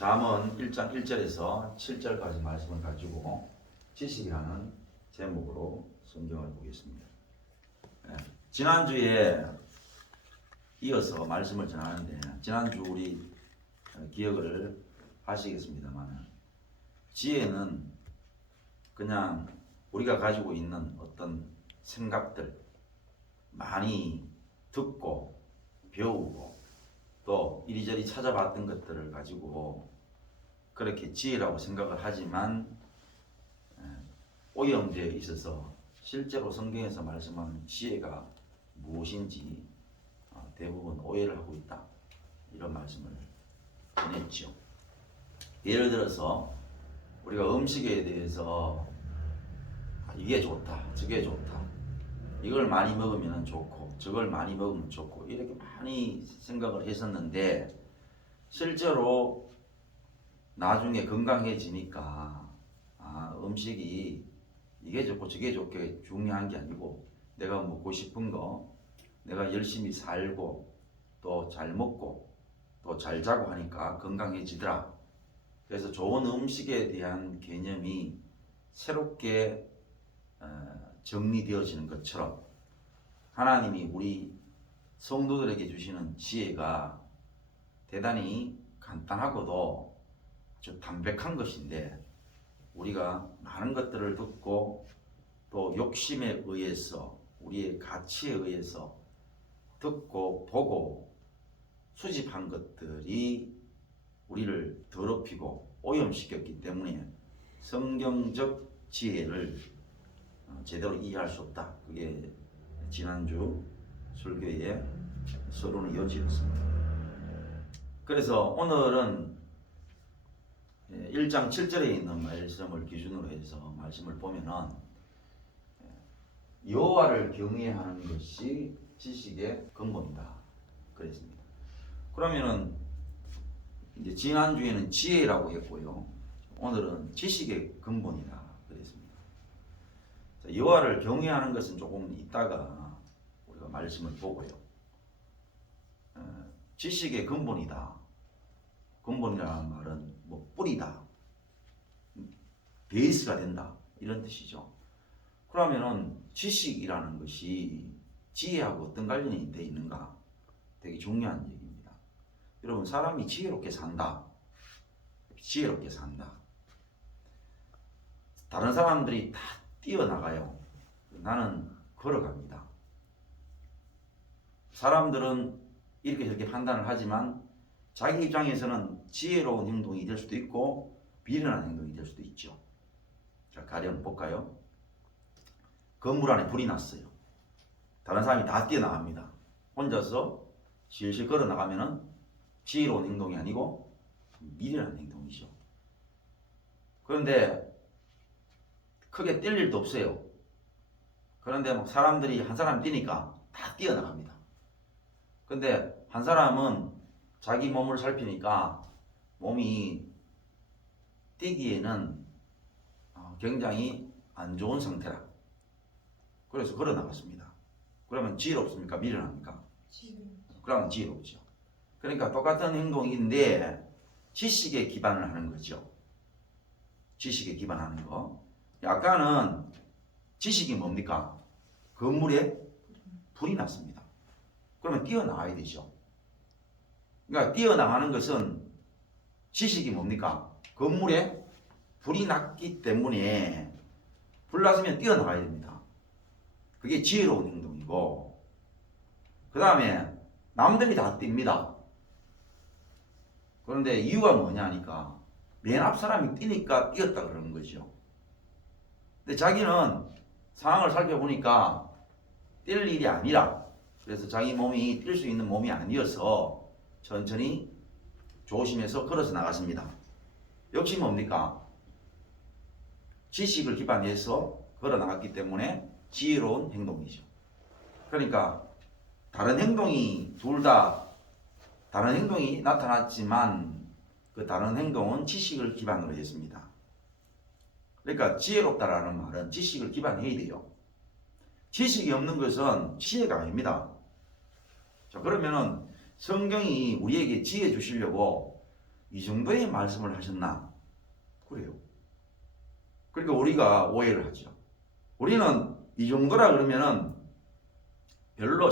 잠언 1장 1절에서 7절까지 말씀을 가지고 지식이라는 제목으로 성경을 보겠습니다. 지난주에 이어서 말씀을 전하는데, 지난주 우리 기억을 하시겠습니다만, 지혜는 그냥 우리가 가지고 있는 어떤 생각들 많이 듣고 배우고 또 이리저리 찾아봤던 것들을 가지고 그렇게 지혜라고 생각을 하지만, 오염되어 있어서 실제로 성경에서 말씀하는 지혜가 무엇인지 대부분 오해를 하고 있다, 이런 말씀을 전했죠. 예를 들어서 우리가 음식에 대해서 이게 좋다, 저게 좋다, 이걸 많이 먹으면 좋고 저걸 많이 먹으면 좋고 이렇게 많이 생각을 했었는데, 실제로 나중에 건강해지니까 음식이 이게 좋고 저게 좋게 중요한 게 아니고, 내가 먹고 싶은 거, 내가 열심히 살고 또 잘 먹고 또 잘 자고 하니까 건강해지더라. 그래서 좋은 음식에 대한 개념이 새롭게 정리되어지는 것처럼, 하나님이 우리 성도들에게 주시는 지혜가 대단히 간단하고도 아주 담백한 것인데, 우리가 많은 것들을 듣고 또 욕심에 의해서, 우리의 가치에 의해서 듣고 보고 수집한 것들이 우리를 더럽히고 오염시켰기 때문에 성경적 지혜를 제대로 이해할 수 없다. 그게 지난주 설교의 서론의 요지였습니다. 그래서 오늘은 1장 7절에 있는 말씀을 기준으로 해서 말씀을 보면은, 여호와를 경외하는 것이 지식의 근본이다 그랬습니다. 그러면은 이제 지난주에는 지혜라고 했고요, 오늘은 지식의 근본이다 그랬습니다. 여호와를 경외하는 것은 조금 이따가 우리가 말씀을 보고요, 지식의 근본이다, 근본이라는 말은 뭐 뿌리다, 베이스가 된다, 이런 뜻이죠. 그러면은 지식이라는 것이 지혜하고 어떤 관련이 되어 있는가, 되게 중요한 얘기입니다. 여러분, 사람이 지혜롭게 산다, 지혜롭게 산다. 다른 사람들이 다 뛰어나가요. 나는 걸어갑니다. 사람들은 이렇게 저렇게 판단을 하지만 자기 입장에서는 지혜로운 행동이 될 수도 있고 미련한 행동이 될 수도 있죠. 자, 가령 볼까요? 건물 안에 불이 났어요. 다른 사람이 다 뛰어나갑니다. 혼자서 실실 걸어 나가면은 지혜로운 행동이 아니고 미련한 행동이죠. 그런데 크게 뛸 일도 없어요. 그런데 막 사람들이 한 사람 뛰니까 다 뛰어나갑니다. 그런데 한 사람은 자기 몸을 살피니까 몸이 뛰기에는 굉장히 안 좋은 상태라. 그래서 걸어 나갔습니다. 그러면 지혜롭습니까? 미련합니까? 그러면 지혜롭죠. 그러니까 똑같은 행동인데 지식에 기반을 하는 거죠. 지식에 기반하는 거. 아까는 지식이 뭡니까? 건물에 불이 났습니다. 그러면 뛰어나가야 되죠. 그러니까 뛰어나가는 것은 지식이 뭡니까? 건물에 불이 났기 때문에 불 났으면 뛰어나가야 됩니다. 그게 지혜로운 행동이고, 그 다음에 남들이 다 뜁니다. 그런데 이유가 뭐냐니까 맨 앞 사람이 뛰니까 뛰었다 그러는 거죠. 근데 자기는 상황을 살펴보니까 뛸 일이 아니라, 그래서 자기 몸이 뛸 수 있는 몸이 아니어서 천천히 조심해서 걸어서 나갔습니다. 역시 뭡니까? 지식을 기반해서 걸어 나갔기 때문에 지혜로운 행동이죠. 그러니까 다른 행동이 둘 다 다른 행동이 나타났지만 그 다른 행동은 지식을 기반으로 했습니다. 그러니까 지혜롭다라는 말은 지식을 기반해야 돼요. 지식이 없는 것은 지혜가 아닙니다. 자, 그러면은 성경이 우리에게 지혜 주시려고 이 정도의 말씀을 하셨나? 그래요. 그러니까 우리가 오해를 하죠. 우리는 이 정도라 그러면은 별로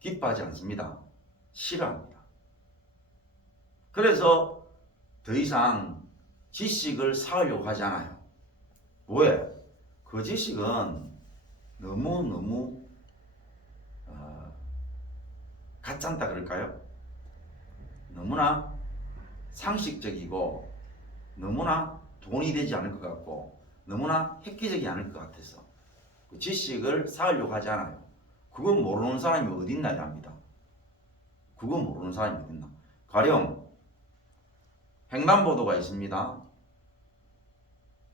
기뻐하지 않습니다. 싫어합니다. 그래서 더 이상 지식을 쌓으려고 하지 않아요. 왜? 그 지식은 너무너무 가짠다 그럴까요? 너무나 상식적이고 너무나 돈이 되지 않을 것 같고 너무나 획기적이지 않을 것 같아서 그 지식을 쌓으려고 하지 않아요. 그거 모르는 사람이 어딨나 이랍니다. 그거 모르는 사람이 어딨나. 가령 횡단보도가 있습니다.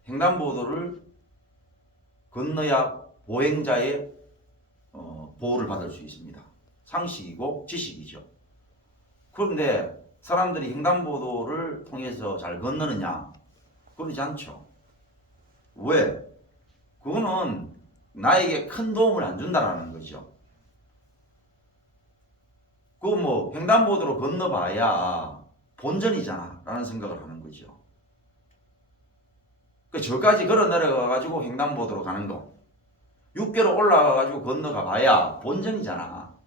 횡단보도를 건너야 보행자의 보호를 받을 수 있습니다. 상식이고 지식이죠. 그런데 사람들이 횡단보도를 통해서 잘 건너느냐? 그러지 않죠. 왜? 그거는 나에게 큰 도움을 안 준다라는 거죠. 그거 뭐 횡단보도로 건너봐야 본전이잖아 라는 생각을 하는 거죠. 그 저까지 걸어 내려가 가지고 횡단보도로 가는 거 6개로 올라가 가지고 건너가 봐야 본전이잖아.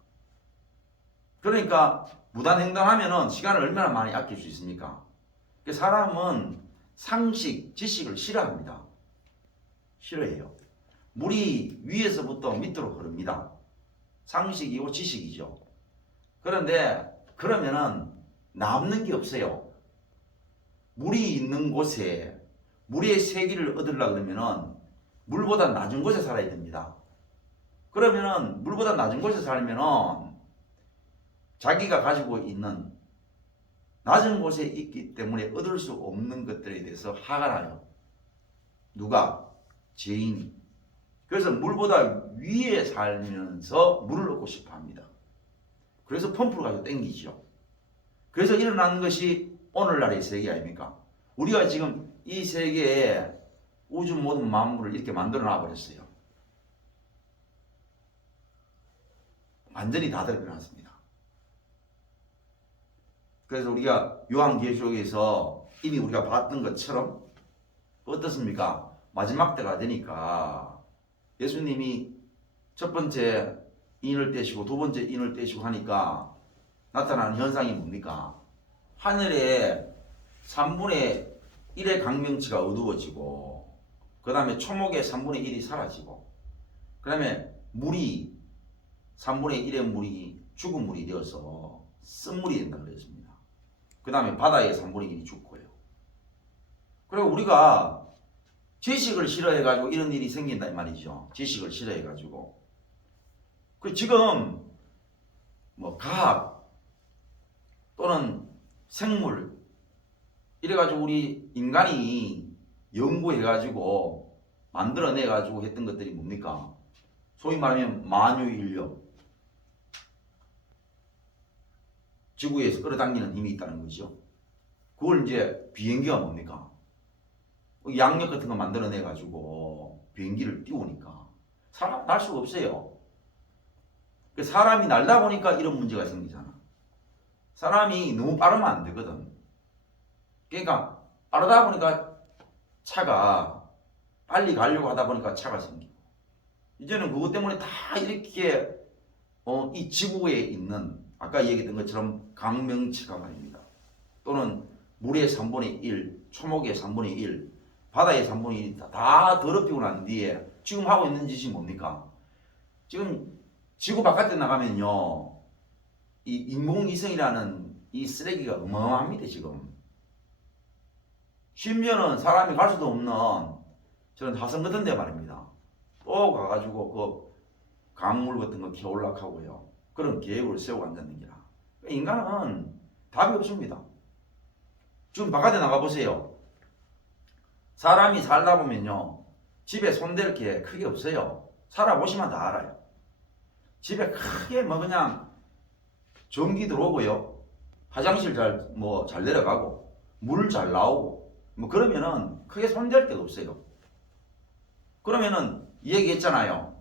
그러니까 무단횡단하면은 시간을 얼마나 많이 아낄 수 있습니까? 사람은 상식, 지식을 싫어합니다. 싫어해요. 물이 위에서부터 밑으로 흐릅니다. 상식이고 지식이죠. 그런데 그러면은 남는 게 없어요. 물이 있는 곳에 물의 세기를 얻으려고 그러면은 물보다 낮은 곳에 살아야 됩니다. 그러면은 물보다 낮은 곳에 살면은 자기가 가지고 있는 낮은 곳에 있기 때문에 얻을 수 없는 것들에 대해서 화가 나요. 누가? 죄인이. 그래서 물보다 위에 살면서 물을 얻고 싶어 합니다. 그래서 펌프를 가지고 땡기죠. 그래서 일어나는 것이 오늘날의 세계 아닙니까? 우리가 지금 이 세계에 우주 모든 만물을 이렇게 만들어 놔버렸어요. 완전히 다 들어놨습니다. 그래서 우리가 요한계시록에서 이미 우리가 봤던 것처럼 어떻습니까? 마지막 때가 되니까 예수님이 첫 번째 인을 떼시고 두 번째 인을 떼시고 하니까 나타나는 현상이 뭡니까? 하늘에 3분의 1의 강명치가 어두워지고 그 다음에 초목의 3분의 1이 사라지고 그 다음에 물이 3분의 1의 물이 죽은 물이 되어서 쓴물이 된다 그랬습니다. 그 다음에 바다의 3분의 1이 죽고요. 그리고 우리가 지식을 싫어해가지고 이런 일이 생긴다 이 말이죠. 지식을 싫어해가지고. 그 지금 뭐 과학 또는 생물 이래가지고 우리 인간이 연구해가지고 만들어내가지고 했던 것들이 뭡니까? 소위 말하면 만유인력. 지구에서 끌어당기는 힘이 있다는 거죠. 그걸 이제 비행기가 뭡니까? 양력 같은 거 만들어내가지고 비행기를 띄우니까 사람 날 수가 없어요. 사람이 날다 보니까 이런 문제가 생기잖아. 사람이 너무 빠르면 안 되거든. 그러니까 빠르다 보니까 차가 빨리 가려고 하다 보니까 차가 생기고 이제는 그것 때문에 다 이렇게 이 지구에 있는 아까 얘기했던 것처럼 강명치가 말입니다. 또는 물의 3분의 1, 초목의 3분의 1, 바다의 3분의 1이 다 더럽히고 난 뒤에 지금 하고 있는 짓이 뭡니까? 지금 지구 바깥에 나가면요, 이 인공위성이라는 이 쓰레기가 어마어마합니다, 지금. 심지어는 사람이 갈 수도 없는 저런 화성 같은 데 말입니다. 또 가가지고 그 강물 같은 거 키워 올라가고요. 그런 계획을 세우고 앉았는 게라. 인간은 답이 없습니다. 지금 바깥에 나가보세요. 사람이 살다 보면요, 집에 손댈 게 크게 없어요. 살아보시면 다 알아요. 집에 크게 뭐 그냥 전기 들어오고요, 화장실 잘 내려가고 물 잘 나오고 뭐 그러면은 크게 손댈 데가 없어요. 그러면은 이 얘기 했잖아요.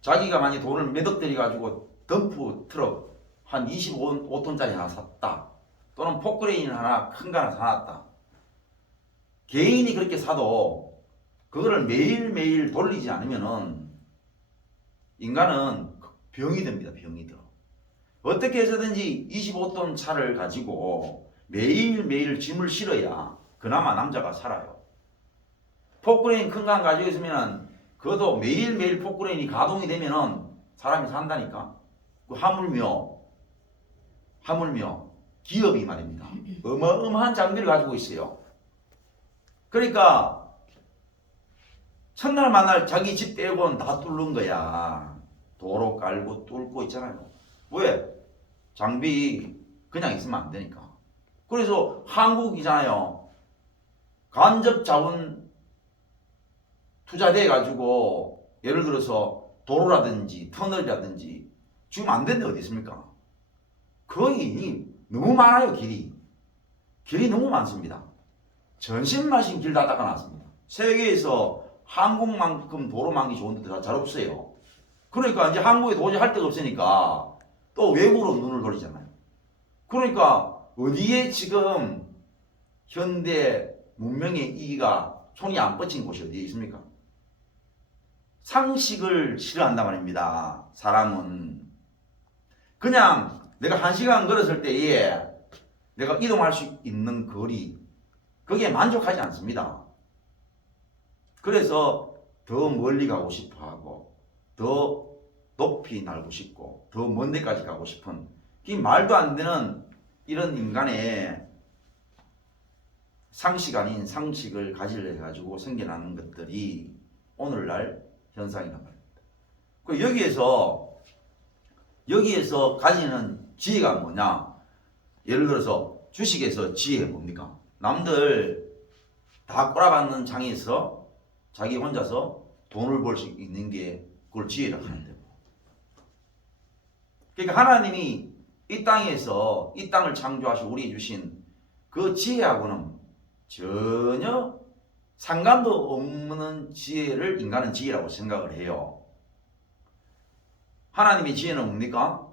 자기가 만약 돈을 몇 억 들여 가지고 덤프 트럭 한 25톤짜리 하나 샀다. 또는 포크레인을 하나 큰 거 하나 사놨다. 개인이 그렇게 사도 그거를 매일매일 돌리지 않으면은 인간은 병이 됩니다. 병이 들어. 어떻게 해서든지 25톤 차를 가지고 매일매일 짐을 실어야 그나마 남자가 살아요. 포크레인 큰 거 가지고 있으면 그것도 매일매일 포크레인이 가동이 되면은 사람이 산다니까. 그 하물며 기업이 말입니다. 어마어마한 장비를 가지고 있어요. 그러니까 첫날 만날 자기 집 빼고는 다 뚫는 거야. 도로 깔고 뚫고 있잖아요. 왜? 장비 그냥 있으면 안 되니까. 그래서 한국이잖아요. 간접 자원 투자돼 가지고 예를 들어서 도로라든지 터널이라든지 지금 안 되는 데 어디 있습니까? 거의 너무 많아요. 길이 너무 많습니다. 전신마신 길 다 닦아놨습니다. 세계에서 한국만큼 도로망이 좋은 데도 잘 없어요. 그러니까 이제 한국에 도저히 할 데가 없으니까 또 외국으로 눈을 돌리잖아요. 그러니까 어디에 지금 현대 문명의 이기가 손이 안 뻗친 곳이 어디에 있습니까? 상식을 싫어한단 말입니다. 사람은 그냥 내가 1시간 걸었을 때에 내가 이동할 수 있는 거리 거기에 만족하지 않습니다. 그래서 더 멀리 가고 싶어 하고 더 높이 날고 싶고 더 먼 데까지 가고 싶은 이 말도 안 되는 이런 인간의 상식 아닌 상식을 가지려 해가지고 생겨나는 것들이 오늘날 현상이란 말입니다. 그 여기에서 가지는 지혜가 뭐냐? 예를 들어서 주식에서 지혜 뭡니까? 남들 다 꼬라박는 장에서 자기 혼자서 돈을 벌 수 있는 게 그걸 지혜라고 하는데. 그러니까 하나님이 이 땅에서 이 땅을 창조하시고 우리에게 주신 그 지혜하고는 전혀 상관도 없는 지혜를 인간은 지혜라고 생각을 해요. 하나님의 지혜는 뭡니까?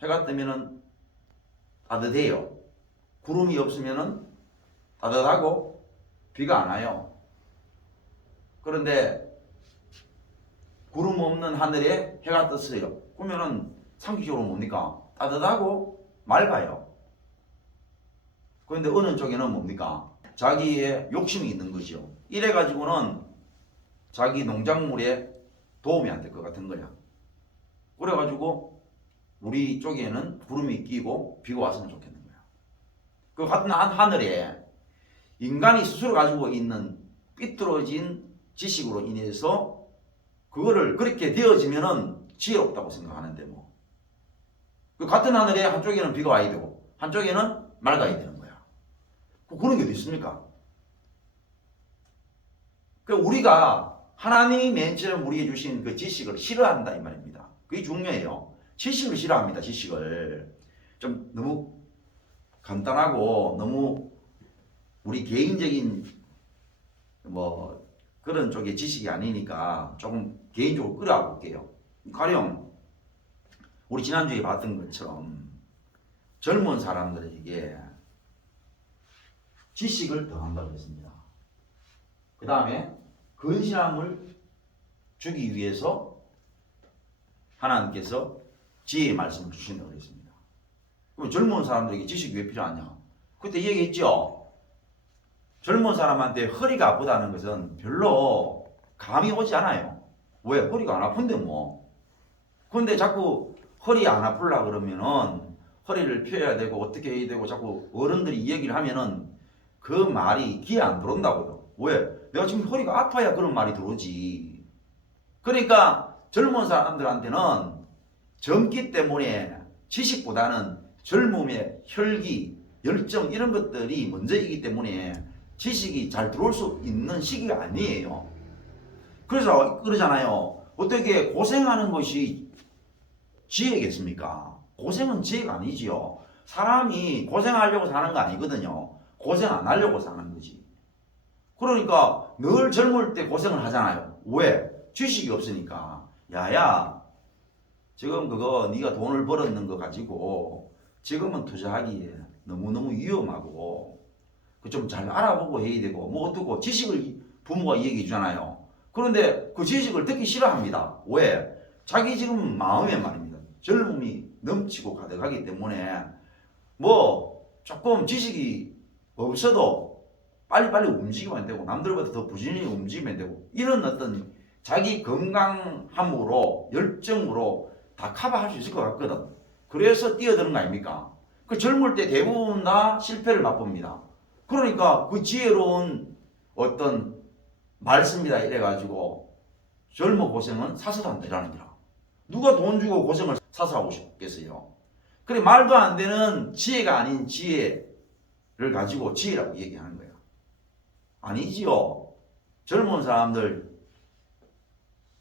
해가 뜨면은 따뜻해요. 구름이 없으면은 따뜻하고 비가 안 와요. 그런데 구름 없는 하늘에 해가 떴어요. 그러면은 상식적으로 뭡니까? 따뜻하고 맑아요. 그런데 어느 쪽에는 뭡니까? 자기의 욕심이 있는 거죠. 이래 가지고는 자기 농작물에 도움이 안 될 것 같은 거야. 그래 가지고 우리 쪽에는 구름이 끼고 비가 왔으면 좋겠는 거야. 그 같은 하늘에 인간이 스스로 가지고 있는 삐뚤어진 지식으로 인해서 그거를 그렇게 되어지면은 지혜롭다고 생각하는데 뭐. 그 같은 하늘에 한쪽에는 비가 와야 되고 한쪽에는 맑아야 되는 거야. 그런 게 어디 있습니까? 그 우리가 하나님이 맨 처음 우리에게 주신 그 지식을 싫어한다 이 말입니다. 그게 중요해요. 지식을 싫어합니다. 지식을 좀 너무 간단하고 너무 우리 개인적인 뭐 그런 쪽의 지식이 아니니까 조금 개인적으로 끌어와 볼게요. 가령 우리 지난주에 봤던 것처럼 젊은 사람들에게 지식을 더한다고 했습니다. 그 다음에 근신함을 주기 위해서 하나님께서 지혜의 말씀을 주신다고 했습니다. 그럼 젊은 사람들에게 지식이 왜 필요하냐? 그때 얘기했죠. 젊은 사람한테 허리가 아프다는 것은 별로 감이 오지 않아요. 왜? 허리가 안 아픈데 뭐. 근데 자꾸 허리 안 아플라 그러면은 허리를 펴야 되고 어떻게 해야 되고 자꾸 어른들이 얘기를 하면은 그 말이 귀에 안 들어온다고요. 왜? 내가 지금 허리가 아파야 그런 말이 들어오지. 그러니까 젊은 사람들한테는 젊기 때문에 지식보다는 젊음의 혈기, 열정 이런 것들이 먼저이기 때문에 지식이 잘 들어올 수 있는 시기가 아니에요. 그래서 그러잖아요. 어떻게 고생하는 것이 지혜겠습니까? 고생은 지혜가 아니지요. 사람이 고생하려고 사는 거 아니거든요. 고생 안 하려고 사는 거지. 그러니까 늘 젊을 때 고생을 하잖아요. 왜? 지식이 없으니까. 야야, 지금 그거 네가 돈을 벌었는 거 가지고 지금은 투자하기에 너무너무 위험하고 그 좀 잘 알아보고 해야 되고 뭐 어떻고 지식을 부모가 얘기해 주잖아요. 그런데 그 지식을 듣기 싫어합니다. 왜? 자기 지금 마음에 말입니다. 젊음이 넘치고 가득하기 때문에 뭐 조금 지식이 없어도 빨리빨리 움직이면 되고 남들보다 더 부지런히 움직이면 되고 이런 어떤 자기 건강함으로 열정으로 다 커버할 수 있을 것 같거든. 그래서 뛰어드는 거 아닙니까? 그 젊을 때 대부분 다 실패를 맛봅니다. 그러니까 그 지혜로운 어떤 말씀이다 이래가지고 젊어 고생은 사서도 안 되라는 거라. 누가 돈 주고 고생을 사서 하고 싶겠어요? 그래 말도 안 되는 지혜가 아닌 지혜를 가지고 지혜라고 얘기하는 거야. 아니지요. 젊은 사람들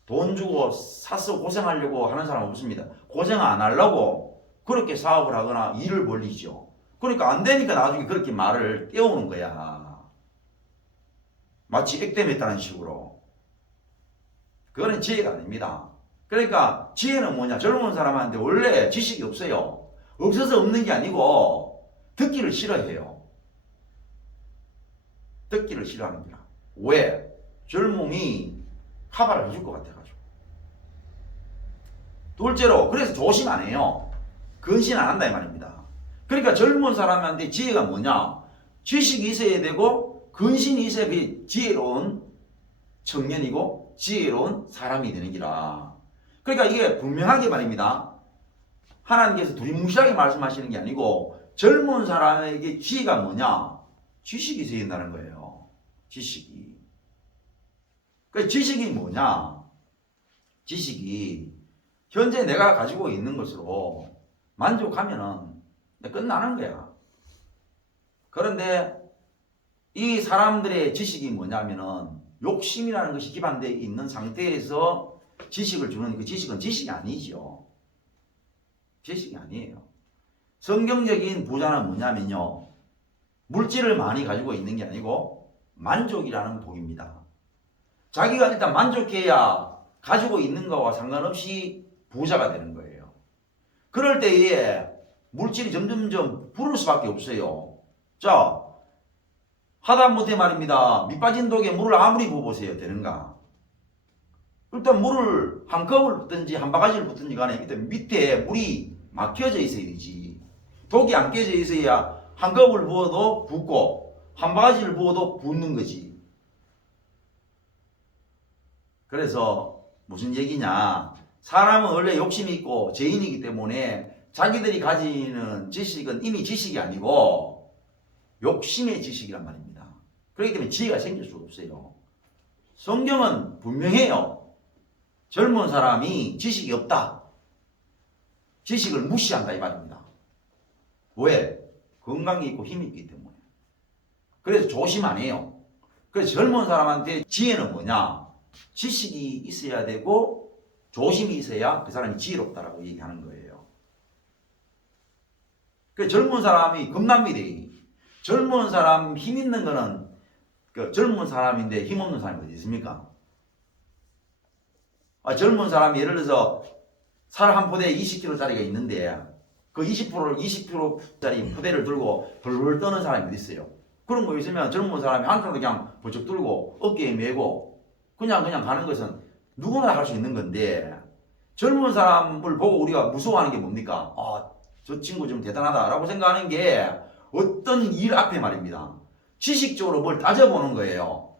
돈 주고 사서 고생하려고 하는 사람 없습니다. 고생 안 하려고 그렇게 사업을 하거나 일을 벌리죠. 그러니까 안 되니까 나중에 그렇게 말을 떼우는 거야. 마치 액땜했다는 식으로. 그거는 지혜가 아닙니다. 그러니까 지혜는 뭐냐? 젊은 사람한테 원래 지식이 없어요. 없어서 없는 게 아니고 듣기를 싫어해요. 듣기를 싫어합니다. 왜? 젊음이 커버를 해줄 것 같아가지고. 둘째로 그래서 조심 안 해요. 근신 안 한다 이 말입니다. 그러니까 젊은 사람한테 지혜가 뭐냐? 지식이 있어야 되고 근신이 있어야 지혜로운 청년이고 지혜로운 사람이 되는 기라. 그러니까 이게 분명하게 말입니다. 하나님께서 두리뭉실하게 말씀하시는 게 아니고 젊은 사람에게 지혜가 뭐냐? 지식이 있어야 된다는 거예요. 지식이. 그 지식이 뭐냐? 지식이 현재 내가 가지고 있는 것으로 만족하면은 끝나는 거야. 그런데 이 사람들의 지식이 뭐냐면은 욕심이라는 것이 기반되어 있는 상태에서 지식을 주는 그 지식은 지식이 아니죠. 지식이 아니에요. 성경적인 부자는 뭐냐면요. 물질을 많이 가지고 있는 게 아니고 만족이라는 복입니다. 자기가 일단 만족해야 가지고 있는 거와 상관없이 부자가 되는 거예요. 그럴 때에 물질이 점점점 부를 수밖에 없어요. 자, 하다못해 말입니다. 밑빠진 독에 물을 아무리 부어보세요. 되는가? 일단 물을 한 컵을 붓든지 한 바가지를 붓든지 간에 일단 밑에 물이 막혀져 있어야 되지. 독이 안 깨져 있어야 한 컵을 부어도 붓고 한 바가지를 부어도 붓는 거지. 그래서 무슨 얘기냐? 사람은 원래 욕심이 있고 죄인이기 때문에 자기들이 가지는 지식은 이미 지식이 아니고 욕심의 지식이란 말입니다. 그렇기 때문에 지혜가 생길 수가 없어요. 성경은 분명해요. 젊은 사람이 지식이 없다. 지식을 무시한다 이 말입니다. 왜? 건강이 있고 힘이 있기 때문에. 그래서 조심 안 해요. 그래서 젊은 사람한테 지혜는 뭐냐? 지식이 있어야 되고 조심이 있어야 그 사람이 지혜롭다라고 얘기하는 거예요. 그 젊은 사람이 겁납니다. 젊은 사람 힘 있는 거는 그 젊은 사람인데 힘 없는 사람이 어디 있습니까? 젊은 사람이 예를 들어서 살 한 포대에 20kg짜리가 있는데 그 20kg짜리 포대를 들고 벌벌 떠는 사람이 어디 있어요? 그런 거 있으면 젊은 사람이 한쪽으로 그냥 벌쩍 들고 어깨에 메고 그냥 가는 것은 누구나 할 수 있는 건데 젊은 사람을 보고 우리가 무서워하는 게 뭡니까? 저 친구 좀 대단하다라고 생각하는 게 어떤 일 앞에 말입니다. 지식적으로 뭘 따져보는 거예요.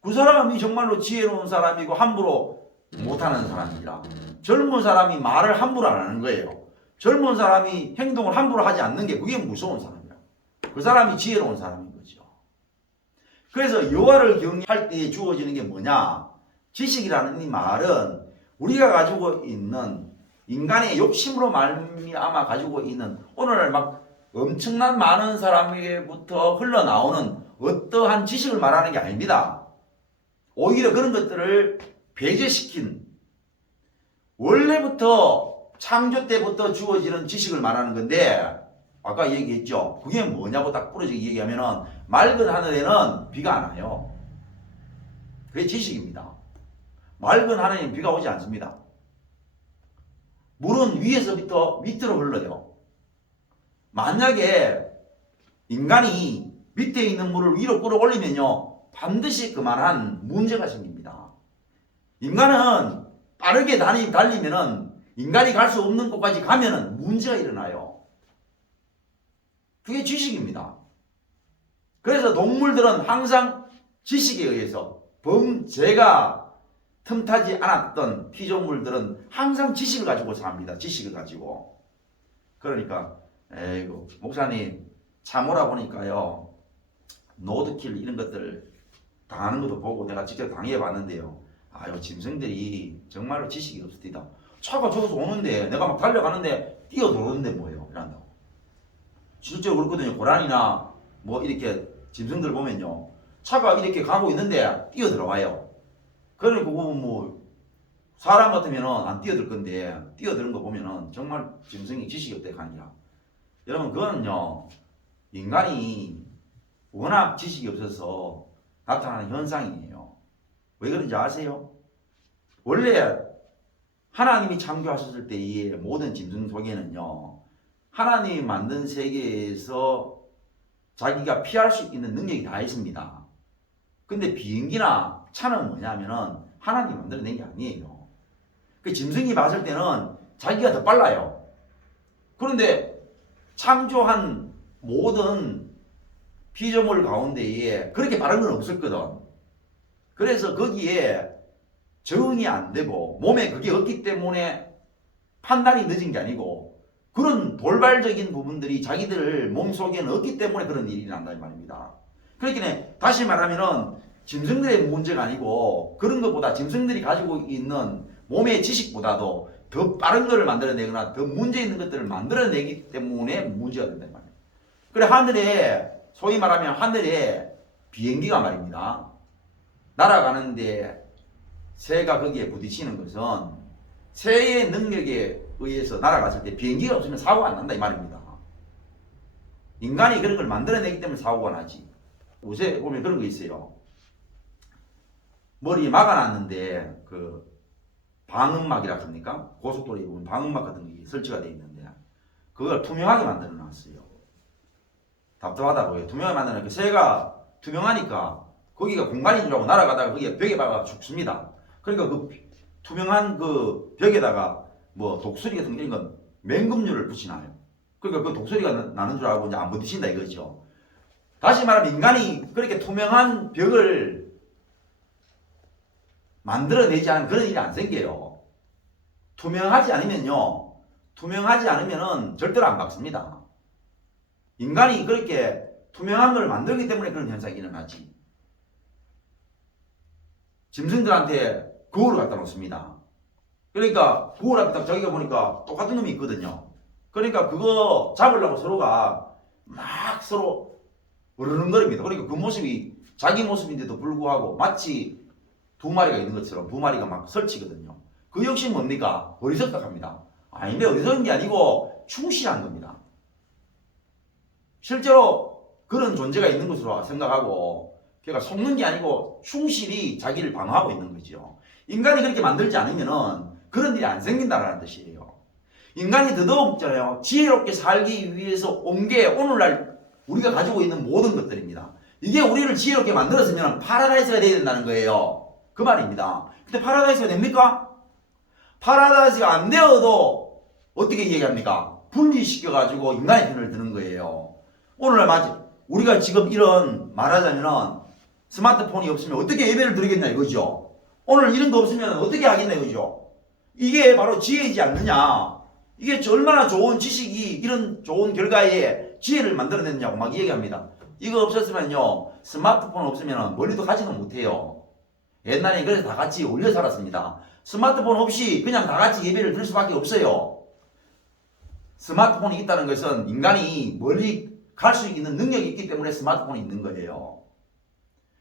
그 사람이 정말로 지혜로운 사람이고 함부로 못하는 사람이라. 젊은 사람이 말을 함부로 안 하는 거예요. 젊은 사람이 행동을 함부로 하지 않는 게 그게 무서운 사람이야. 그 사람이 지혜로운 사람인 거죠. 그래서 여호와를 경외할 때 주어지는 게 뭐냐? 지식이라는 이 말은 우리가 가지고 있는 인간의 욕심으로 말미암아 가지고 있는 오늘날 막 엄청난 많은 사람에게부터 흘러나오는 어떠한 지식을 말하는 게 아닙니다. 오히려 그런 것들을 배제시킨 원래부터 창조 때부터 주어지는 지식을 말하는 건데 아까 얘기했죠. 그게 뭐냐고 딱 부러지게 얘기하면은 맑은 하늘에는 비가 안 와요. 그게 지식입니다. 맑은 하늘에는 비가 오지 않습니다. 물은 위에서부터 밑으로 흘러요. 만약에 인간이 밑에 있는 물을 위로 끌어올리면요, 반드시 그만한 문제가 생깁니다. 인간은 빠르게 달리면은 인간이 갈 수 없는 곳까지 가면은 문제가 일어나요. 그게 지식입니다. 그래서 동물들은 항상 지식에 의해서 범죄가 틈타지 않았던 피조물들은 항상 지식을 가지고 삽니다. 지식을 가지고. 그러니까 에이구 목사님 참으라 보니까요, 노드킬 이런 것들 당하는 것도 보고 내가 직접 당해 봤는데요, 아유 짐승들이 정말로 지식이 없습니다. 차가 저기서 오는데 내가 막 달려가는데 뛰어들어오는데 뭐예요 이란다고. 실제로 그렇거든요. 고라니나 뭐 이렇게 짐승들 보면요, 차가 이렇게 가고 있는데 뛰어들어와요. 그러니까 뭐 사람 같으면은 안 뛰어들 건데 뛰어드는 거 보면은 정말 짐승이 지식이 없다 하니라. 여러분 그거는요, 인간이 워낙 지식이 없어서 나타나는 현상이에요. 왜 그런지 아세요? 원래 하나님이 창조하셨을 때의 모든 짐승 속에는요, 하나님이 만든 세계에서 자기가 피할 수 있는 능력이 다 있습니다. 근데 비행기나 차는 뭐냐면은 하나님이 만들어낸 게 아니에요. 그 짐승이 봤을 때는 자기가 더 빨라요. 그런데 창조한 모든 피조물 가운데에 그렇게 빠른 건 없었거든. 그래서 거기에 적응이 안 되고 몸에 그게 없기 때문에 판단이 늦은 게 아니고, 그런 돌발적인 부분들이 자기들 몸속에는 없기 때문에 그런 일이 난다는 말입니다. 그렇기 다시 말하면은 짐승들의 문제가 아니고, 그런 것보다 짐승들이 가지고 있는 몸의 지식보다도 더 빠른 것을 만들어내거나 더 문제 있는 것들을 만들어내기 때문에 문제가 된다는 말이에요. 그래 하늘에, 소위 말하면 하늘에 비행기가 말입니다, 날아가는데 새가 거기에 부딪히는 것은 새의 능력에 의해서 날아갔을 때 비행기가 없으면 사고가 안 난다 이 말입니다. 인간이 그런 걸 만들어내기 때문에 사고가 나지. 요새 보면 그런 거 있어요. 머리에 막아놨는데 그 방음막이라 합니까? 고속도로에 보면 방음막 같은 게 설치가 되어 있는데 그걸 투명하게 만들어 놨어요. 답답하다고요. 투명하게 만들어 놓으니까 새가 투명하니까 거기가 공간인 줄 알고 날아가다가 거기에 벽에 박아 죽습니다. 그러니까 그 투명한 그 벽에다가 뭐 독소리 같은 이런 건 맹금류를 붙이나요. 그러니까 그 독소리가 나는 줄 알고 이제 안 부딪힌다 이거죠. 다시 말하면 인간이 그렇게 투명한 벽을 만들어내지 않으면 그런 일이 안 생겨요. 투명하지 않으면은 절대로 안 박습니다. 인간이 그렇게 투명한 걸 만들기 때문에 그런 현상이 일어나지. 짐승들한테 거울을 갖다 놓습니다. 그러니까 거울 앞에 딱 자기가 보니까 똑같은 놈이 있거든요. 그러니까 그거 잡으려고 서로가 막 서로 으르렁거립니다. 그러니까 그 모습이 자기 모습인데도 불구하고 마치 두 마리가 있는 것처럼 두 마리가 막 설치거든요. 그 역시 뭡니까? 어리석다합니다. 아닌데 어리석은 게 아니고 충실한 겁니다. 실제로 그런 존재가 있는 것으로 생각하고, 그러니까 속는 게 아니고 충실히 자기를 방어하고 있는 거죠. 인간이 그렇게 만들지 않으면은 그런 일이 안 생긴다는 뜻이에요. 인간이 더더욱잖아요, 지혜롭게 살기 위해서 온 게 오늘날 우리가 가지고 있는 모든 것들입니다. 이게 우리를 지혜롭게 만들었으면 파라다이스가 돼야 된다는 거예요. 그 말입니다. 근데 파라다이스가 됩니까? 파라다이스가 안 되어도 어떻게 얘기합니까? 분리시켜가지고 인간의 편을 드는 거예요. 오늘날 맞지? 우리가 지금 이런 말하자면은 스마트폰이 없으면 어떻게 예배를 드리겠냐 이거죠. 오늘 이런 거 없으면 어떻게 하겠냐 이거죠. 이게 바로 지혜이지 않느냐. 이게 얼마나 좋은 지식이 이런 좋은 결과에 지혜를 만들어냈냐고 막 얘기합니다. 이거 없었으면요, 스마트폰 없으면 멀리도 가지도 못해요. 옛날에 그래서 다 같이 올려 살았습니다. 스마트폰 없이 그냥 다 같이 예배를 드릴 수밖에 없어요. 스마트폰이 있다는 것은 인간이 멀리 갈 수 있는 능력이 있기 때문에 스마트폰이 있는 거예요.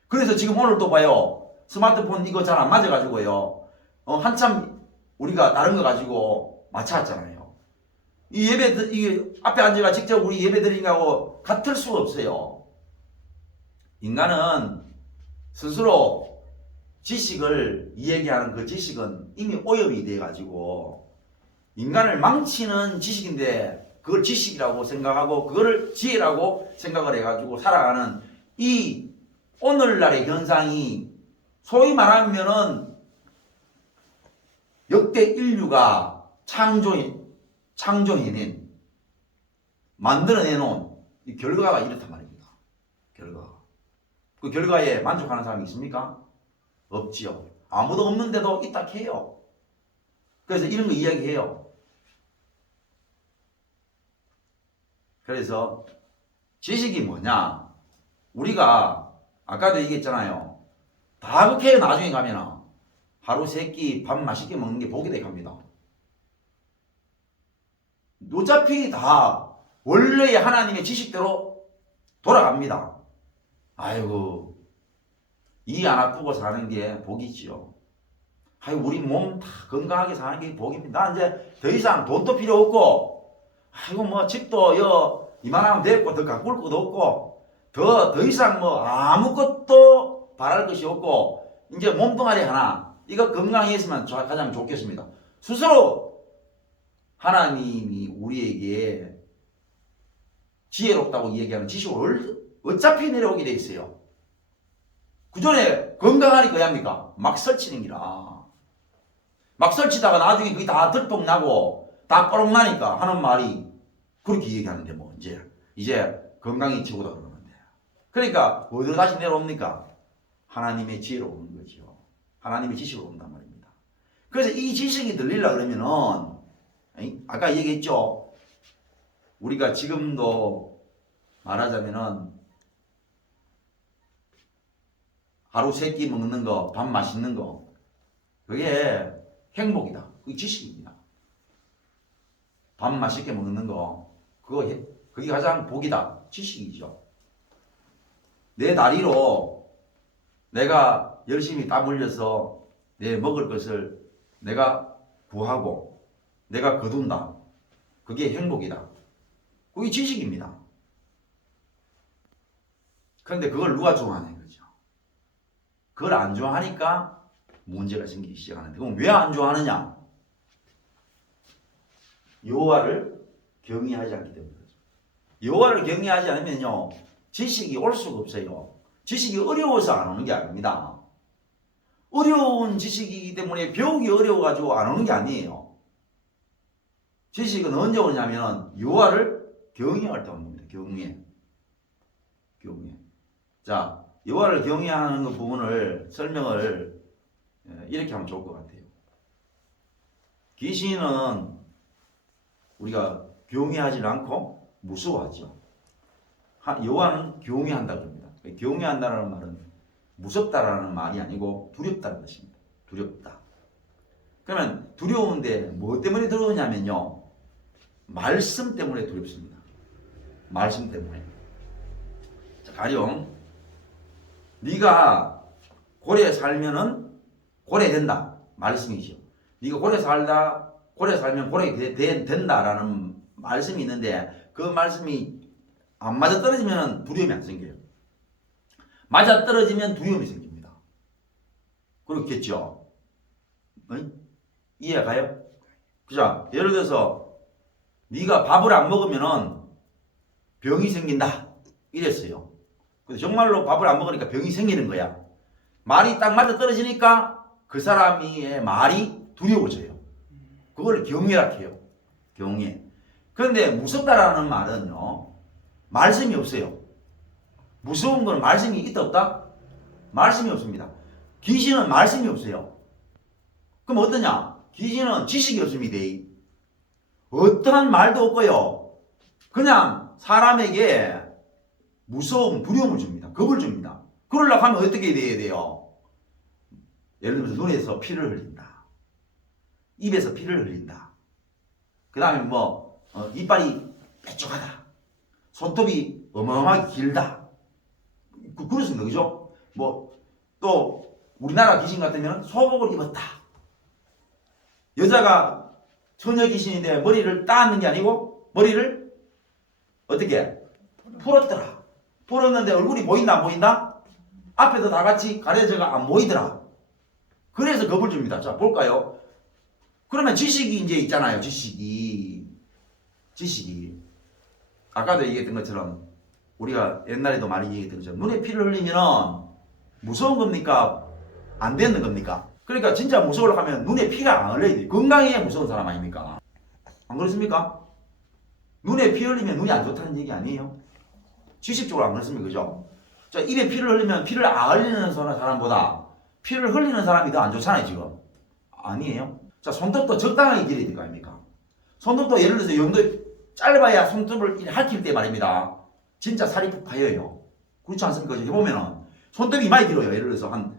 그래서 지금 오늘 또 봐요. 스마트폰 이거 잘 안 맞아가지고요, 한참 우리가 다른 거 가지고 맞춰왔잖아요. 이 예배, 이 앞에 앉아가 직접 우리 예배 드리는 거하고 같을 수가 없어요. 인간은 스스로 지식을 이야기하는 그 지식은 이미 오염이 돼가지고 인간을 망치는 지식인데 그걸 지식이라고 생각하고 그거를 지혜라고 생각을 해가지고 살아가는 이 오늘날의 현상이 소위 말하면은 역대 인류가 창조해낸 만들어내놓은 이 결과가 이렇단 말입니다. 결과가. 그 결과에 만족하는 사람이 있습니까? 없지요. 아무도 없는데도 있다 해요. 그래서 이런 거 이야기해요. 그래서 지식이 뭐냐? 우리가 아까도 얘기했잖아요. 다 그렇게 나중에 가면은 하루 세 끼 밥 맛있게 먹는 게 복이 돼 갑니다. 어차피 다 원래의 하나님의 지식대로 돌아갑니다. 아이고, 이 안 아프고 사는 게 복이지요. 아이고, 우리 몸 다 건강하게 사는 게 복입니다. 나 이제 더 이상 돈도 필요 없고, 아이고, 뭐 집도 이만하면 됐고, 더 가꿀 것도 없고, 더 이상 뭐 아무것도 바랄 것이 없고, 이제 몸뚱아리 하나, 이거 건강했으면 가장 좋겠습니다. 스스로 하나님이 우리에게 지혜롭다고 얘기하는 지식을 어차피 내려오게 돼 있어요. 그 전에 건강하니 그야 합니까? 막 설치는 기라. 막 설치다가 나중에 그게 다 들통나고 다 뽀록나니까 하는 말이 그렇게 얘기하는데 뭐 이제 건강이 최고다 그러는데. 그러니까 어디로 다시 내려옵니까? 하나님의 지혜로 오는 거죠. 하나님의 지식으로 온단 말입니다. 그래서 이 지식이 들리려 그러면은 아까 얘기했죠. 우리가 지금도 말하자면은 하루 세 끼 먹는 거, 밥 맛있는 거, 그게 행복이다. 그게 지식입니다. 밥 맛있게 먹는 거, 그게 가장 복이다. 지식이죠. 내 다리로 내가 열심히 땀 흘려서 내 먹을 것을 내가 구하고 내가 거둔다. 그게 행복이다. 그게 지식입니다. 그런데 그걸 누가 좋아하는 거죠? 그걸 안 좋아하니까 문제가 생기기 시작하는데, 그럼 왜 안 좋아하느냐? 여호와를 경외하지 않기 때문이죠. 여호와를 경외하지 않으면요, 지식이 올 수가 없어요. 지식이 어려워서 안 오는 게 아닙니다. 어려운 지식이기 때문에 배우기 어려워가지고 안 오는 게 아니에요. 지식은 언제 오냐면 여호와를 경외할 때 오는 겁니다. 경외. 자, 여호와를 경외하는 그 부분을 설명을 이렇게 하면 좋을 것 같아요. 귀신은 우리가 경외하지 않고 무서워하죠. 여호와는 경외한다 그럽니다. 경외한다는 말은 무섭다라는 말이 아니고 두렵다는 뜻입니다. 두렵다. 그러면 두려운데 뭐 때문에 두려우냐면요, 말씀 때문에 두렵습니다. 말씀 때문에. 자, 가령 네가 고래 살면은 고래 된다. 말씀이죠. 네가 고래 살면 고래 된다라는 말씀이 있는데, 그 말씀이 안 맞아 떨어지면 두려움이 안 생겨요. 맞아 떨어지면 두려움이 생깁니다. 그렇겠죠? 이해가 가요? 그죠? 예를 들어서 네가 밥을 안 먹으면은 병이 생긴다 이랬어요. 근데 정말로 밥을 안 먹으니까 병이 생기는 거야. 말이 딱 맞아 떨어지니까 그 사람의 말이 두려워져요. 그걸 경외라 해요. 경외. 그런데 무섭다라는 말은요, 말씀이 없어요. 무서운 건 말씀이 있다 없다? 말씀이 없습니다. 귀신은 말씀이 없어요. 그럼 어떠냐? 귀신은 지식이 없습니다. 어떠한 말도 없고요, 그냥 사람에게 무서움, 두려움을 줍니다. 겁을 줍니다. 그러려고 하면 어떻게 돼야 돼요? 예를 들면서 눈에서 피를 흘린다. 입에서 피를 흘린다. 그 다음에 이빨이 뾰족하다. 손톱이 어마어마하게 길다. 그렇습니다. 그죠? 또 우리나라 귀신 같으면 속옷을 입었다. 여자가 처녀 귀신인데 머리를 따는 게 아니고 머리를 어떻게 풀었더라. 풀었는데 얼굴이 보인다 안 보인다? 앞에서 다 같이 가려져가 안 보이더라. 그래서 겁을 줍니다. 자, 볼까요? 그러면 지식이 이제 있잖아요. 지식이. 아까도 얘기했던 것처럼 우리가 옛날에도 많이 얘기했던 것처럼 눈에 피를 흘리면 무서운 겁니까? 안 되는 겁니까? 그러니까 진짜 무서우려고 하면 눈에 피가 안 흘려야 돼. 건강해야 무서운 사람 아닙니까? 안 그렇습니까? 눈에 피 흘리면 눈이 안 좋다는 얘기 아니에요? 지식적으로 안 그렇습니까? 그죠? 자, 입에 피를 흘리면 피를 안 흘리는 사람보다 피를 흘리는 사람이 더 안 좋잖아요, 지금. 아니에요? 자, 손톱도 적당하게 길어야 될 거 아닙니까? 손톱도 예를 들어서 영도 짧아야 손톱을 핥힐 때 말입니다. 진짜 살이 푹 파여요. 그렇지 않습니까? 해보면은 손톱이 많이 길어요. 예를 들어서 한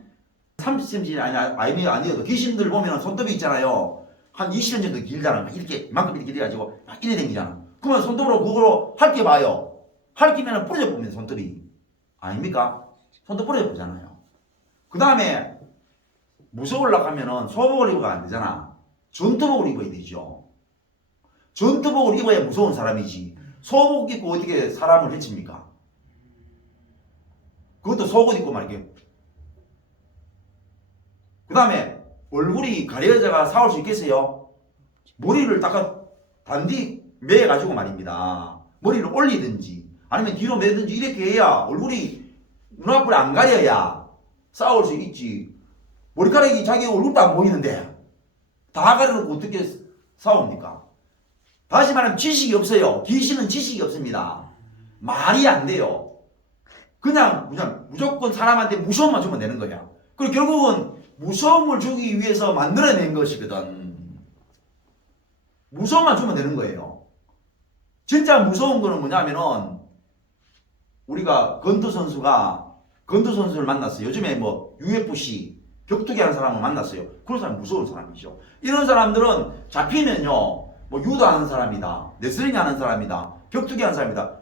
30cm 아니어도 귀신들 보면은 손톱이 있잖아요. 한 20cm 정도 길잖아. 이렇게 이만큼 이렇게 돼가지고 막 이래 댕기잖아. 그러면 손톱으로 그거로 핥혀봐요. 핥히면 부러져 보면 손톱이 아닙니까? 손톱 부러져 보잖아요. 그 다음에 무서우려고 하면은 소복을 입어가 안 되잖아. 전투복을 입어야 되죠. 전투복을 입어야 무서운 사람이지. 소복 입고 어떻게 사람을 해칩니까? 그것도 속옷 입고 말이에요. 그 다음에 얼굴이 가려져가 싸울 수 있겠어요? 머리를 딱 단디 매가지고 말입니다. 머리를 올리든지 아니면 뒤로 매든지 이렇게 해야 얼굴이 눈앞을 안 가려야 싸울 수 있지. 머리카락이 자기 얼굴도 안 보이는데 다 가려놓고 어떻게 싸웁니까? 다시 말하면 지식이 없어요. 귀신은 지식이 없습니다. 말이 안 돼요. 그냥 무조건 사람한테 무서움만 주면 되는 거야. 그리고 결국은 무서움을 주기 위해서 만들어낸 것이거든. 무서움만 주면 되는 거예요. 진짜 무서운 거는 뭐냐면은 우리가 권투 선수를 만났어요. 요즘에 뭐 UFC 격투기 하는 사람을 만났어요. 그런 사람 무서운 사람이죠. 이런 사람들은 잡히면요, 뭐 유도하는 사람이다, 레슬링 하는 사람이다, 격투기 하는 사람이다.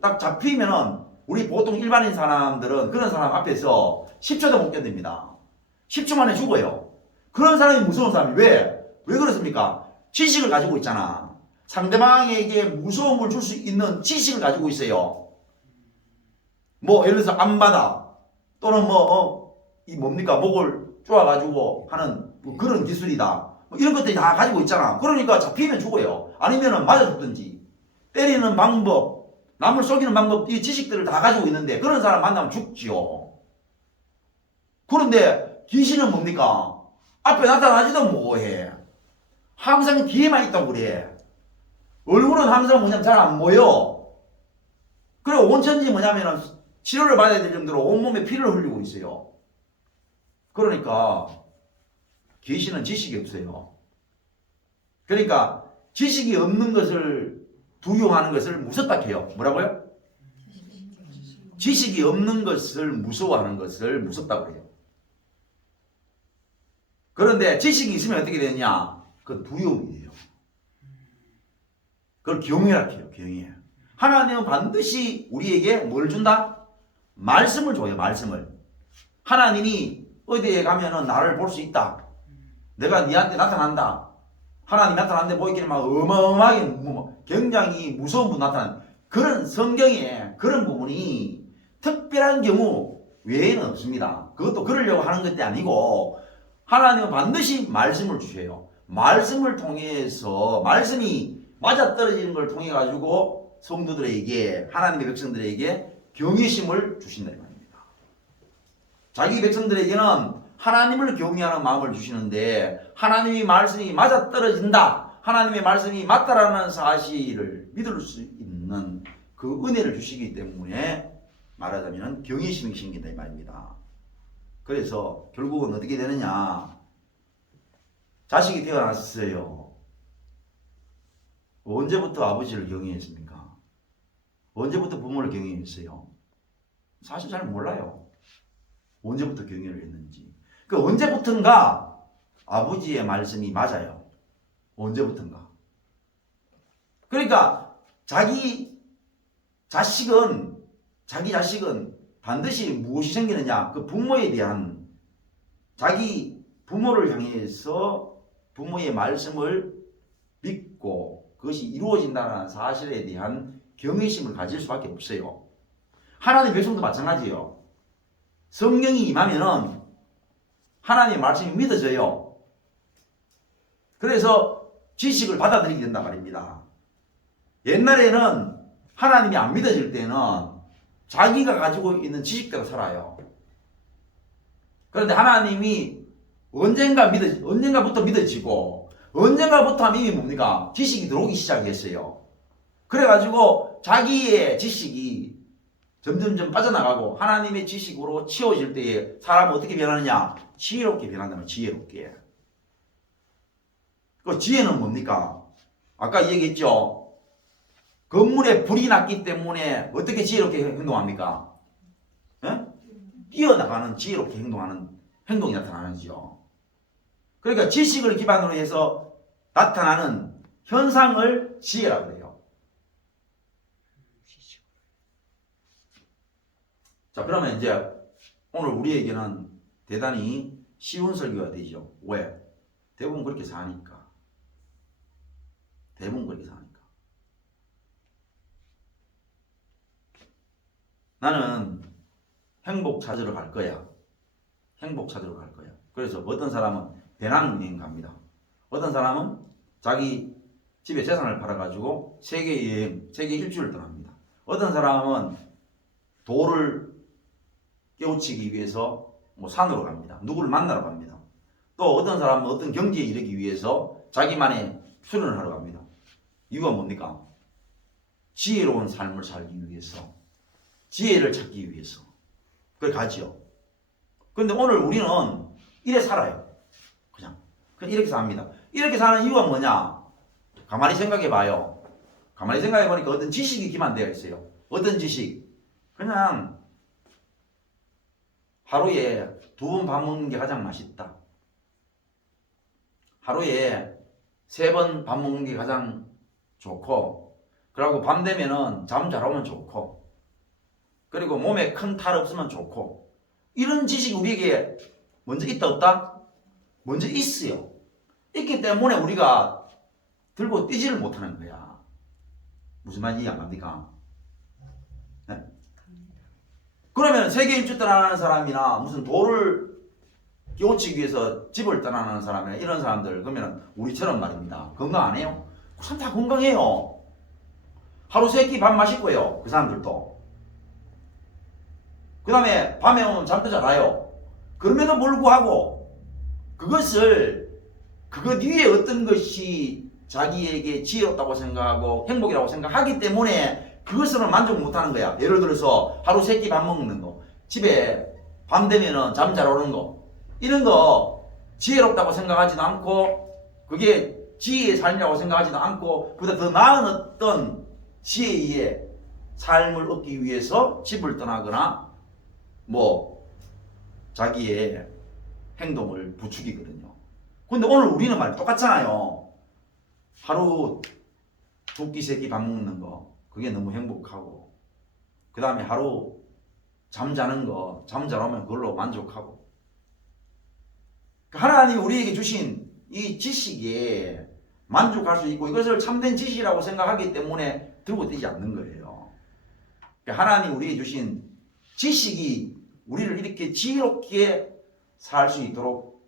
딱 잡히면은 우리 보통 일반인 사람들은 그런 사람 앞에서 10초도 못 견딥니다. 10초 만에 죽어요. 그런 사람이 무서운 사람이 왜 그렇습니까? 지식을 가지고 있잖아. 상대방에게 무서움을 줄 수 있는 지식을 가지고 있어요. 뭐 예를 들어서 암바다 또는 이 뭡니까 목을 쪼아가지고 하는 뭐 그런 기술이다. 뭐 이런 것들이 다 가지고 있잖아. 그러니까 잡히면 죽어요. 아니면은 맞아 죽든지 때리는 방법, 남을 속이는 방법, 이 지식들을 다 가지고 있는데 그런 사람 만나면 죽지요. 그런데 귀신은 뭡니까? 앞에 나타나지도 뭐해. 항상 뒤에만 있다고 그래. 얼굴은 항상 뭐냐면 잘 안 보여. 그리고 온천지 뭐냐면은 치료를 받아야 될 정도로 온몸에 피를 흘리고 있어요. 그러니까 귀신은 지식이 없어요. 그러니까 지식이 없는 것을 두려워하는 것을 무섭다 해요. 뭐라고요? 지식이 없는 것을 무서워하는 것을 무섭다고 해요. 그런데 지식이 있으면 어떻게 되느냐? 그건 두려움이 돼요. 그걸 경외라 해요. 경외. 하나님은 반드시 우리에게 뭘 준다? 말씀을 줘요. 말씀을. 하나님이 어디에 가면은 나를 볼 수 있다. 내가 네한테 나타난다. 하나님 나타났는데 보이기는 막 어마어마하게 굉장히 무서운 분 나타난 그런 성경에 그런 부분이 특별한 경우 외에는 없습니다. 그것도 그러려고 하는 것이 아니고 하나님은 반드시 말씀을 주셔요. 말씀을 통해서 말씀이 맞아떨어지는 걸 통해 가지고 성도들에게 하나님의 백성들에게 경외심을 주신다 이 말입니다. 자기 백성들에게는 하나님을 경외하는 마음을 주시는데 하나님의 말씀이 맞아떨어진다. 하나님의 말씀이 맞다라는 사실을 믿을 수 있는 그 은혜를 주시기 때문에 말하자면 경외심이 생긴다 이 말입니다. 그래서 결국은 어떻게 되느냐. 자식이 태어났어요. 언제부터 아버지를 경외했습니까? 언제부터 부모를 경외했어요? 사실 잘 몰라요. 언제부터 경외를 했는지. 그 언제부턴가 아버지의 말씀이 맞아요. 언제부턴가. 그러니까 자기 자식은 반드시 무엇이 생기느냐? 그 부모에 대한 자기 부모를 향해서 부모의 말씀을 믿고 그것이 이루어진다는 사실에 대한 경외심을 가질 수밖에 없어요. 하나님 백성도 마찬가지예요. 성령이 임하면은 하나님의 말씀이 믿어져요. 그래서 지식을 받아들이게 된단 말입니다. 옛날에는 하나님이 안 믿어질 때는 자기가 가지고 있는 지식대로 살아요. 그런데 하나님이 언젠가부터 믿어지고 언젠가부터 하면 이미 뭡니까? 지식이 들어오기 시작했어요. 그래가지고 자기의 지식이 점점점 빠져나가고 하나님의 지식으로 채워질 때에 사람은 어떻게 변하느냐? 지혜롭게 변한다면 지혜롭게. 그 지혜는 뭡니까? 아까 얘기했죠. 건물에 불이 났기 때문에 어떻게 지혜롭게 행동합니까? 예? 뛰어나가는 지혜롭게 행동하는 행동이 나타나는지요. 그러니까 지식을 기반으로 해서 나타나는 현상을 지혜라고 해요. 자, 그러면 이제 오늘 우리에게는 대단히 쉬운 설교가 되죠. 왜? 대부분 그렇게 사니까. 대부분 그렇게 사니까. 나는 행복 찾으러 갈 거야. 행복 찾으러 갈 거야. 그래서 어떤 사람은 배낭여행 갑니다. 어떤 사람은 자기 집에 재산을 팔아가지고 세계 여행, 세계 일주를 떠납니다. 어떤 사람은 도를 깨우치기 위해서 뭐 산으로 갑니다. 누구를 만나러 갑니다. 또 어떤 사람은 어떤 경지에 이르기 위해서 자기만의 수련을 하러 갑니다. 이유가 뭡니까? 지혜로운 삶을 살기 위해서, 지혜를 찾기 위해서. 그걸 가지요. 그런데 오늘 우리는 이래 살아요. 그냥 이렇게 삽니다. 이렇게 사는 이유가 뭐냐? 가만히 생각해 봐요. 가만히 생각해 보니까 어떤 지식이 기반되어 있어요. 어떤 지식? 그냥 하루에 2번 밥 먹는 게 가장 맛있다. 하루에 3번 밥 먹는 게 가장 좋고, 그리고 밤 되면은 잠 잘 오면 좋고, 그리고 몸에 큰 탈 없으면 좋고, 이런 지식이 우리에게 먼저 있다 없다? 먼저 있어요. 있기 때문에 우리가 들고 뛰지를 못하는 거야. 무슨 말인지 이해 안 갑니까? 네? 그러면 세계 일주 떠나는 사람이나 무슨 도를 깨우치기 위해서 집을 떠나는 사람이나 이런 사람들, 그러면 우리처럼 말입니다. 건강 안 해요? 그 사람 다 건강해요. 하루 3끼 밥 맛있고요. 그 사람들도. 그 다음에 밤에 오면 잠도 잘 와요. 그럼에도 불구하고 그것 위에 어떤 것이 자기에게 지혜롭다고 생각하고 행복이라고 생각하기 때문에 그것으로는 만족 못하는 거야. 예를 들어서 하루 3끼 밥 먹는 거, 집에 밤 되면은 잠 잘 오는 거, 이런 거 지혜롭다고 생각하지도 않고 그게 지혜의 삶이라고 생각하지도 않고 그보다 더 나은 어떤 지혜의 삶을 얻기 위해서 집을 떠나거나 뭐 자기의 행동을 부추기거든요. 근데 오늘 우리는 말이 똑같잖아요. 하루 2끼 3끼 밥 먹는 거 그게 너무 행복하고, 그 다음에 하루 잠자는 거 잠 잘 오면 그걸로 만족하고, 하나님이 우리에게 주신 이 지식에 만족할 수 있고 이것을 참된 지식이라고 생각하기 때문에 들고 뛰지 않는 거예요. 하나님이 우리에게 주신 지식이 우리를 이렇게 지혜롭게 살 수 있도록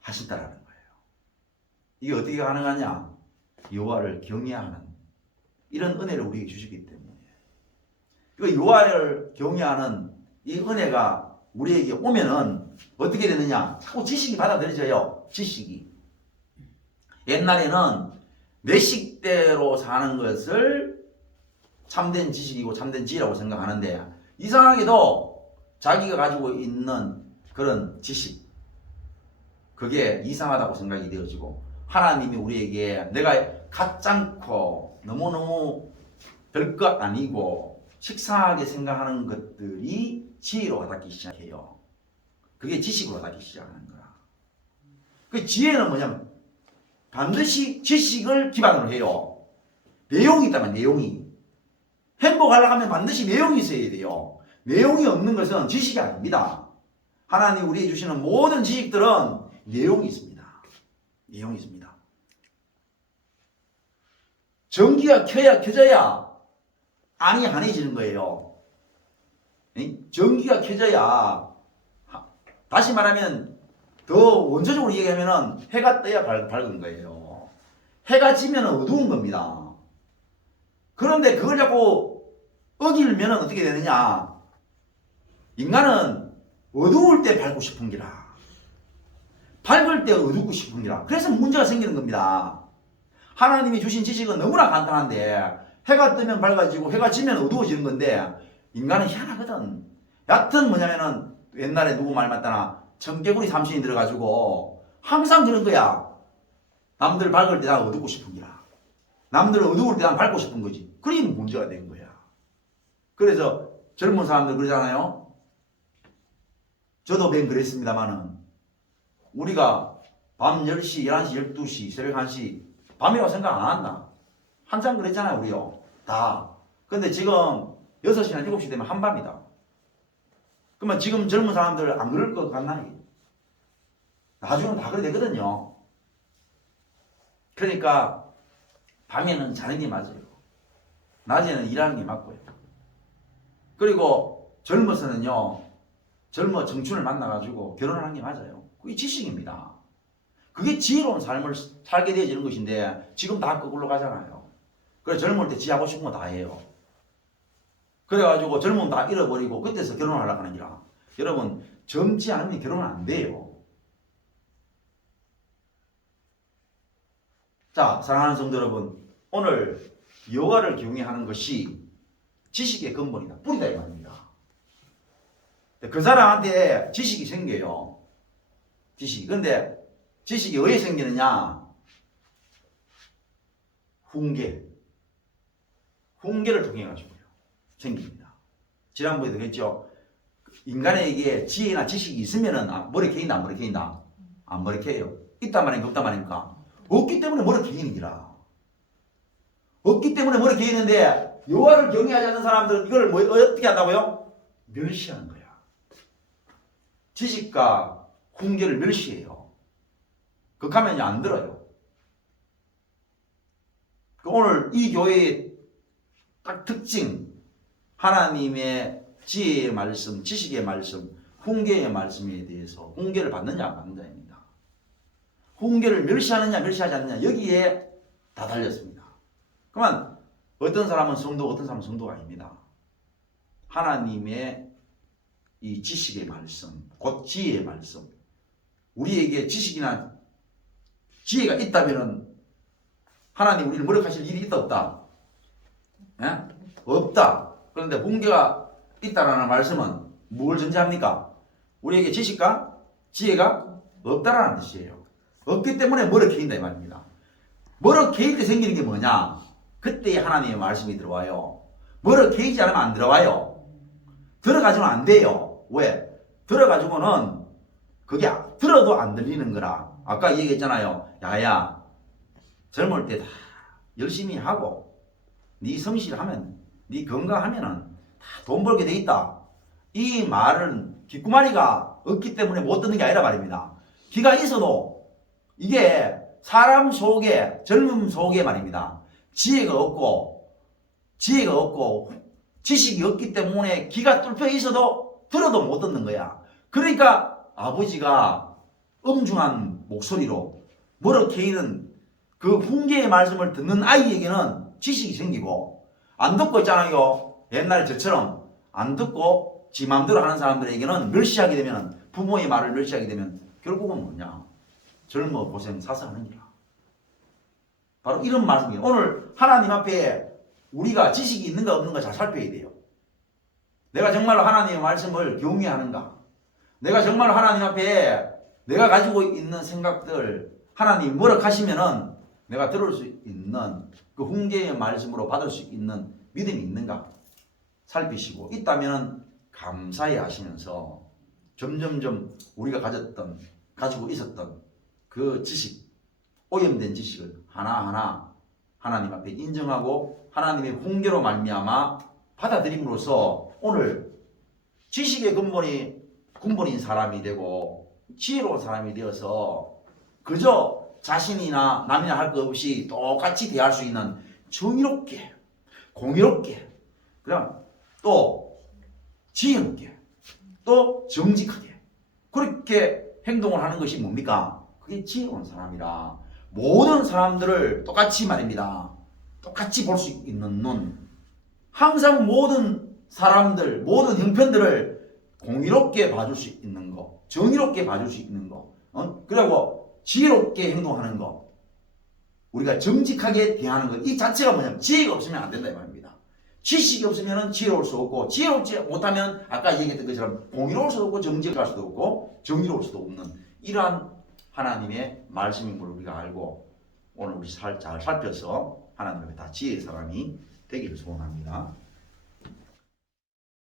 하신다라는 거예요. 이게 어떻게 가능하냐? 여호와를 경외하는 이런 은혜를 우리에게 주시기 때문에. 그 여호와를 경외하는 이 은혜가 우리에게 오면은 어떻게 되느냐? 자꾸 지식이 받아들여져요. 지식이. 옛날에는 내 식대로 사는 것을 참된 지식이고 참된 지혜라고 생각하는데, 이상하게도 자기가 가지고 있는 그런 지식, 그게 이상하다고 생각이 되어지고, 하나님이 우리에게 내가 가짜고 너무너무 별것 아니고 식상하게 생각하는 것들이 지혜로 와닿기 시작해요. 그게 지식으로 와닿기 시작하는 거야. 그 지혜는 뭐냐면 반드시 지식을 기반으로 해요. 내용이 있다면 내용이. 행복하려고 하면 반드시 내용이 있어야 돼요. 내용이 없는 것은 지식이 아닙니다. 하나님 우리에게 주시는 모든 지식들은 내용이 있습니다. 내용이 있습니다. 전기가 켜져야 안이 환해지는 거예요. 전기가 켜져야, 다시 말하면 더 원초적으로 얘기하면은 해가 떠야 밝은 거예요. 해가 지면 어두운 겁니다. 그런데 그걸 자꾸 어기면 어떻게 되느냐? 인간은 어두울 때 밝고 싶은 기라. 밝을 때 어둡고 싶은 기라. 그래서 문제가 생기는 겁니다. 하나님이 주신 지식은 너무나 간단한데 해가 뜨면 밝아지고 해가 지면 어두워지는 건데 인간은 희한하거든. 여하튼 뭐냐면은 옛날에 누구 말 맞다나 청개구리 삼신이 들어가지고 항상 그런 거야. 남들 밝을 때 난 어둡고 싶은 기라. 남들 어두울 때 난 밝고 싶은 거지. 그러니 문제가 된 거야. 그래서 젊은 사람들 그러잖아요. 저도 맨 그랬습니다만은 우리가 밤 10시, 11시, 12시, 새벽 1시 밤이라고 생각 안 한다. 한참 그랬잖아요, 우리요. 다. 근데 지금 6시나 7시 되면 한밤이다. 그러면 지금 젊은 사람들 안 그럴 것 같나? 나중에는 다 그래 되거든요. 그러니까 밤에는 자는 게 맞아요. 낮에는 일하는 게 맞고요. 그리고 젊어서는요, 젊어 청춘을 만나가지고 결혼을 하는 게 맞아요. 그게 지식입니다. 그게 지혜로운 삶을 살게 되어지는 것인데 지금 다 거꾸로 가잖아요. 그래서 젊을 때 지 하고 싶은 거 다 해요. 그래가지고 젊으면 다 잃어버리고 그때서 결혼을 하려고 하는 기라. 여러분 젊지 않으면 결혼은 안 돼요. 자, 사랑하는 성도 여러분, 오늘 여호와를 경외하는 것이 지식의 근본이다. 뿌리다 이 말입니다. 그 사람한테 지식이 생겨요. 지식이. 근데 지식이 왜 생기느냐? 훈계를 통해 가지고요. 생깁니다. 지난번에도 그랬죠. 인간에게 지혜나 지식이 있으면은 머리 개인다 안 머리 개인다? 안 머리 개요. 있단 말입니까? 없단 말입니까? 없기 때문에 머리 개인이라. 없기 때문에 머리 개인인데 여호와를 경외하지 않는 사람들은 이걸 어떻게 한다고요? 멸시하는 거야. 지식과 훈계를 멸시해요. 극하면 안 들어요. 오늘 이 교회의 딱 특징, 하나님의 지혜의 말씀, 지식의 말씀, 훈계의 말씀에 대해서 훈계를 받느냐 안 받느냐입니다. 훈계를 멸시하느냐 멸시하지 않느냐 여기에 다 달렸습니다. 그러면 어떤 사람은 성도, 어떤 사람은 성도가 아닙니다. 하나님의 이 지식의 말씀, 곧 지혜의 말씀, 우리에게 지식이나 지혜가 있다면은 하나님 우리를 모욕하실 일이 있다 없다? 예? 없다. 그런데 훈계가 있다라는 말씀은 뭘 전제합니까? 우리에게 지식과 지혜가 없다라는 뜻이에요. 없기 때문에 머쓱해인다 이 말입니다. 머쓱해일 때 생기는 게 뭐냐? 그때 하나님의 말씀이 들어와요. 머쓱해이지 않으면 안 들어와요. 들어가지면 안 돼요. 왜? 들어가지고는 그게 들어도 안 들리는 거라. 아까 얘기했잖아요. 야야, 젊을 때 다 열심히 하고 네 성실하면, 네 건강하면은 다 돈 벌게 돼 있다. 이 말은 귓구마리가 없기 때문에 못 듣는 게 아니라 말입니다. 귀가 있어도 이게 사람 속에, 젊음 속에 말입니다. 지혜가 없고 지식이 없기 때문에 귀가 뚫려 있어도 들어도 못 듣는 거야. 그러니까 아버지가 엄중한 목소리로 머쓱해있는 그 훈계의 말씀을 듣는 아이에게는 지식이 생기고, 안 듣고 있잖아요. 옛날에 저처럼 안 듣고 지 맘대로 하는 사람들에게는 멸시하게 되면, 부모의 말을 멸시하게 되면 결국은 뭐냐? 젊어 고생 사서 하는 거야. 바로 이런 말씀이에요. 오늘 하나님 앞에 우리가 지식이 있는가 없는가 잘 살펴야 돼요. 내가 정말로 하나님의 말씀을 경외하는가? 내가 정말로 하나님 앞에 내가 가지고 있는 생각들, 하나님 뭐라 하시면은 내가 들을 수 있는 그 훈계의 말씀으로 받을 수 있는 믿음이 있는가 살피시고, 있다면 감사해 하시면서 점점점 우리가 가지고 있었던 그 지식, 오염된 지식을 하나하나 하나님 앞에 인정하고 하나님의 훈계로 말미암아 받아들임으로써 오늘 지식의 근본인 사람이 되고 지혜로운 사람이 되어서 그저 자신이나 남이나 할 것 없이 똑같이 대할 수 있는 정의롭게, 공의롭게, 그냥 또 지혜롭게, 또 정직하게 그렇게 행동을 하는 것이 뭡니까? 그게 지혜로운 사람이라. 모든 사람들을 똑같이 말입니다. 똑같이 볼 수 있는 눈. 항상 모든 사람들, 모든 형편들을 공의롭게 봐줄 수 있는 거, 정의롭게 봐줄 수 있는 거, 그리고 지혜롭게 행동하는 거, 우리가 정직하게 대하는 것, 이 자체가 뭐냐면 지혜가 없으면 안 된다 이 말입니다. 지식이 없으면 지혜로울 수 없고, 지혜롭지 못하면 아까 얘기했던 것처럼 공의로울 수도 없고, 정직할 수도 없고, 정의로울 수도 없는 이러한 하나님의 말씀인 걸 우리가 알고 오늘 우리 잘 살펴서 하나님 앞에 다 지혜의 사람이 되기를 소원합니다.